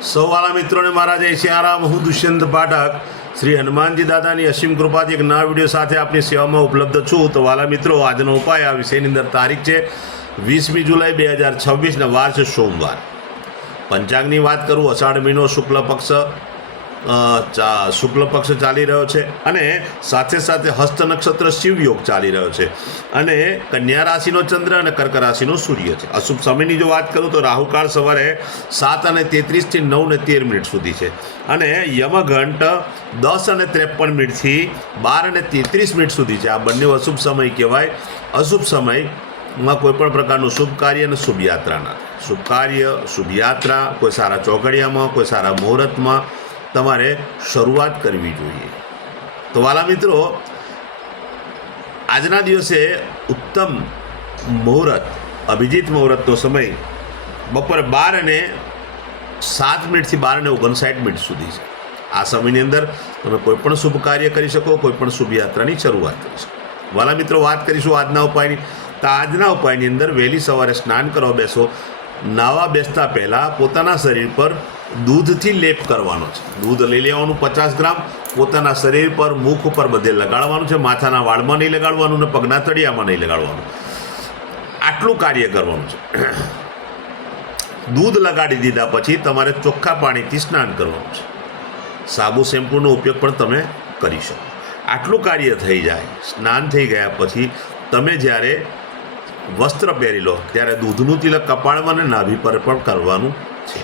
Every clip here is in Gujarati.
સૌ વાલા મિત્રોને મારા જય સિયારામ. હું દુષ્યંત પાઠક શ્રી હનુમાનજી દાદાની અસીમ કૃપાથી એક નવા વિડીયો સાથે આપની સેવામાં ઉપલબ્ધ છું. તો વાલા મિત્રો, આજનો ઉપાય આ વિષયની અંદર તારીખ છે 20મી જુલાઈ 2026 ને વાર છે સોમવાર. પંચાંગની વાત કરું, અષાઢ મહિનો શુક્લ પક્ષ ચાલી રહ્યો છે અને સાથે સાથે હસ્ત નક્ષત્ર શિવયોગ ચાલી રહ્યો છે અને કન્યા રાશિનો ચંદ્ર અને કર્ક રાશિનો સૂર્ય છે. અશુભ સમયની જો વાત કરું તો રાહુકાળ સવારે 7:33 થી 9:13 સુધી છે અને યમઘંટ 10:53 12:33 સુધી છે. આ બંને અશુભ સમય કહેવાય. અશુભ સમયમાં કોઈપણ પ્રકારનું શુભ કાર્ય અને શુભ યાત્રાના શુભ કાર્ય શુભ યાત્રા કોઈ સારા ચોઘડિયામાં કોઈ સારા મુહૂર્તમાં તમારે શરૂઆત કરવી જોઈએ. તો વાલા મિત્રો, આજના દિવસે ઉત્તમ મુહૂર્ત અભિજીત મુહૂર્તનો સમય બપોરે 12:07 થી 12:59 સુધી છે. આ સમયની અંદર તમે કોઈપણ શુભ કાર્ય કરી શકો, કોઈપણ શુભ યાત્રાની શરૂઆત કરી શકો. વાલા મિત્રો, વાત કરીશું આજના ઉપાયની. તો આજના ઉપાયની અંદર વહેલી સવારે સ્નાન કરવા બેસો. નાવા બેસતા પહેલાં પોતાના શરીર પર દૂધથી લેપ કરવાનો છે. દૂધ લઈ લેવાનું 50 ગ્રામ, પોતાના શરીર પર મુખ ઉપર બધે લગાડવાનું છે. માથાના વાળમાં નહીં લગાડવાનું ને પગના તળિયામાં નહીં લગાડવાનું. આટલું કાર્ય કરવાનું છે. દૂધ લગાડી દીધા પછી તમારે ચોખ્ખા પાણીથી સ્નાન કરવાનું છે. સાબુ શેમ્પૂનો ઉપયોગ પણ તમે કરી શકો. આટલું કાર્ય થઈ જાય, સ્નાન થઈ ગયા પછી તમે જ્યારે વસ્ત્ર પહેરી લો ત્યારે દૂધનું તિલક કપાળમાં અને નાભી પર પણ કરવાનું છે.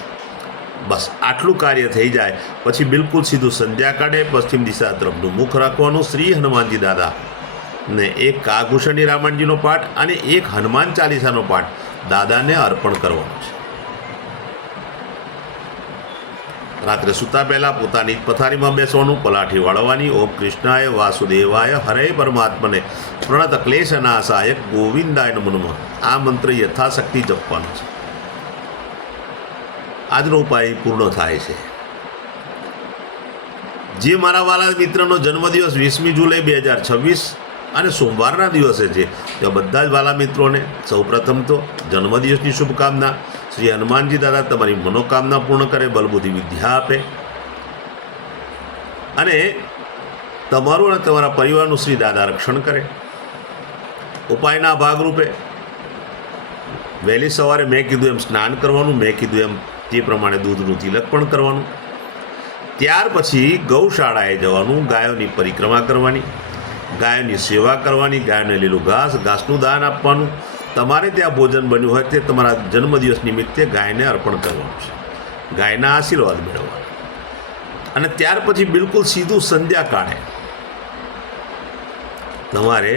બસ આટલું કાર્ય થઈ જાય પછી બિલકુલ સીધું સંધ્યા કાઢે પશ્ચિમ દિશા તરફનું મુખ રાખવાનું. શ્રી હનુમાનજી દાદા ને એક કાગભૂષણી રામાયણજીનો પાઠ અને એક હનુમાન ચાલીસાનો પાઠ દાદાને અર્પણ કરવાનો છે. રાત્રે સૂતા પહેલાં પોતાની પથારીમાં બેસવાનું, પલાઠી વાળવાની. ઓમ કૃષ્ણાય વાસુદેવાય હરે પરમાત્મને પ્રણત ક્લેશનાશાય ગોવિંદાય નમો નમઃ. આ મંત્ર યથાશક્તિ જપવાનો છે. આજનો ઉપાય પૂર્ણ થાય છે. જે મારા વાલા મિત્રનો જન્મદિવસ 20મી જુલાઈ 2026 અને સોમવારના દિવસે છે, તો બધા જ વાલા મિત્રોને સૌપ્રથમ તો જન્મદિવસની શુભકામના. શ્રી હનુમાનજી દાદા તમારી મનોકામના પૂર્ણ કરે, બલબુદ્ધિ વિદ્યા આપે અને તમારું અને તમારા પરિવારનું શ્રી દાદા રક્ષણ કરે. ઉપાયના ભાગરૂપે વહેલી સવારે મેં કીધું એમ સ્નાન કરવાનું, મેં કીધું એમ તે પ્રમાણે દૂધનું તિલક પણ કરવાનું. ત્યાર પછી ગૌશાળાએ જવાનું, ગાયોની પરિક્રમા કરવાની, ગાયોની સેવા કરવાની, ગાયોને લીલું ઘાસનું દાન આપવાનું. તમારે ત્યાં ભોજન બન્યું હોય તે તમારા જન્મદિવસ નિમિત્તે ગાયને અર્પણ કરવાનું છે. ગાયના આશીર્વાદ મેળવવા અને ત્યાર પછી બિલકુલ સીધું સંધ્યા કાળે તમારે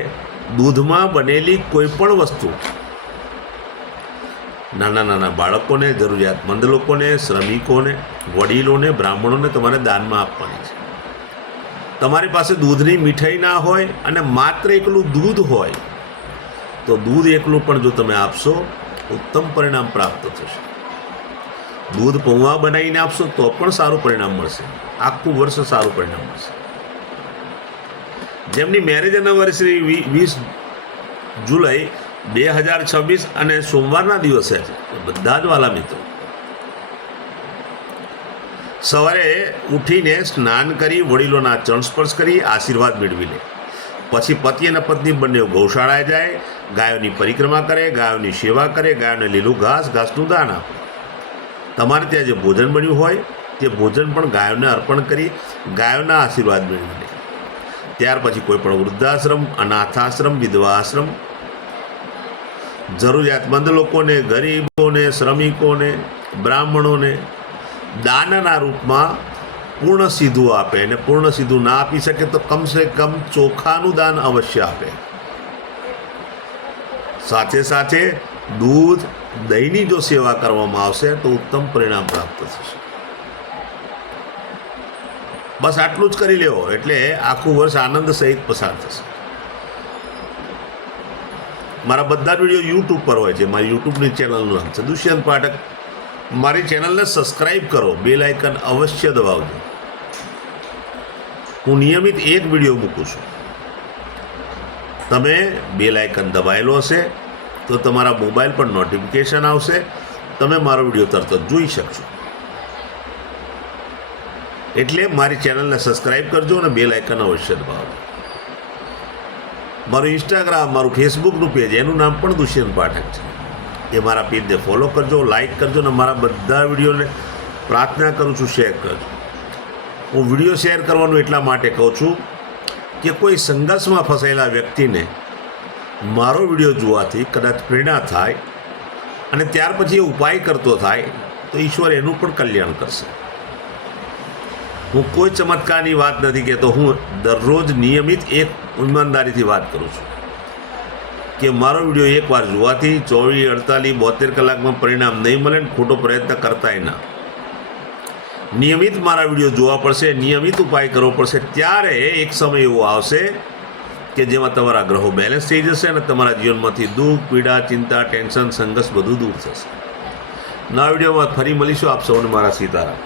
દૂધમાં બનેલી કોઈ પણ વસ્તુ નાના નાના બાળકોને, જરૂરિયાતમંદ લોકોને, શ્રમિકોને, વડીલોને, બ્રાહ્મણોને તમારે દાનમાં આપવાની છે. તમારી પાસે દૂધની મીઠાઈ ના હોય અને માત્ર એકલું દૂધ હોય તો દૂધ એકલું પણ જો તમે આપશો ઉત્તમ પરિણામ પ્રાપ્ત થશે. દૂધ પૌવા બનાવીને આપશો તો પણ સારું પરિણામ મળશે. આખું વર્ષ સારું પરિણામ મળશે. જેમની મેરેજ એનિવર્સરી 20 જુલાઈ 2026 અને સોમવારના દિવસે છે, બધા જ વાલા મિત્રો સવારે ઉઠીને સ્નાન કરી વડીલોના ચરણ સ્પર્શ કરી આશીર્વાદ મેળવી લે. પછી પતિ અને પત્ની બંને ગૌશાળાએ જાય, ગાયોની પરિક્રમા કરે, ગાયોની સેવા કરે, ગાયોને લીલું ઘાસનું દાન આપે. તમારે ત્યાં જે ભોજન બન્યું હોય તે ભોજન પણ ગાયોને અર્પણ કરી ગાયોના આશીર્વાદ મેળવી લે. ત્યાર પછી કોઈ પણ વૃદ્ધાશ્રમ, અનાથાશ્રમ, વિધવા આશ્રમ, જરૂરિયાતમંદ લોકોને, ગરીબોને, શ્રમિકોને, બ્રાહ્મણોને દાનના રૂપમાં પૂર્ણ સીધું આપે. અને પૂર્ણ સીધું ના આપી શકે તો કમસે કમ ચોખાનું દાન અવશ્ય આપે. સાથે સાથે દૂધ, દહીંની જો સેવા કરવામાં આવશે તો ઉત્તમ પરિણામ પ્રાપ્ત થશે. બસ આટલું જ કરી લેવો એટલે આખું વર્ષ આનંદ સહિત પસાર થશે. મારા બધા જ વિડીયો યુટ્યુબ પર હોય છે. મારી યુટ્યુબની ચેનલનું નામ છે દુષ્યંત પાઠક. મારી ચેનલને સબસ્ક્રાઈબ કરો, બેલ આઇકન અવશ્ય દબાવજો. હું નિયમિત એક વિડીયો મૂકું છું. તમે બેલ આઇકન દબાયેલો હશે તો તમારા મોબાઈલ પર નોટિફિકેશન આવશે, તમે મારો વિડીયો તરત જ જોઈ શકશો. એટલે મારી ચેનલને સબસ્ક્રાઈબ કરજો અને બેલ આઇકન અવશ્ય દબાવજો. મારું ઇન્સ્ટાગ્રામ, મારું ફેસબુકનું પેજ, એનું નામ પણ દુષ્યંત પાઠક છે. એ મારા પેજને ફોલો કરજો, લાઈક કરજો અને મારા બધા વિડીયોને પ્રાર્થના કરું છું શેર કરજો. હું વિડીયો શેર કરવાનું એટલા માટે કહું છું કે કોઈ સંઘર્ષમાં ફસાયેલા વ્યક્તિને મારો વિડીયો જોવાથી કદાચ પ્રેરણા થાય અને ત્યાર પછી એ ઉપાય કરતો થાય તો ઈશ્વર એનું પણ કલ્યાણ કરશે. હું કોઈ ચમત્કારની વાત નથી કહેતો, હું દરરોજ નિયમિત એક ઈમાનદારીથી વાત કરું છું કે મારો વિડીયો એકવાર જોવાથી 24, 48, 72 કલાકમાં પરિણામ નહીં મળે ને ખોટો પ્રયત્ન કરતાય ના. નિયમિત મારા વિડીયો જોવા પડશે, નિયમિત ઉપાય કરવો પડશે, ત્યારે એક સમય એવો આવશે કે જેમાં તમારા ગ્રહો બેલેન્સ થઈ જશે અને તમારા જીવનમાંથી દુઃખ, પીડા, ચિંતા, ટેન્શન, સંઘર્ષ બધું દૂર થશે. નવા વિડીયોમાં ફરી મળીશું. આપ સૌને મારા સીતારામ.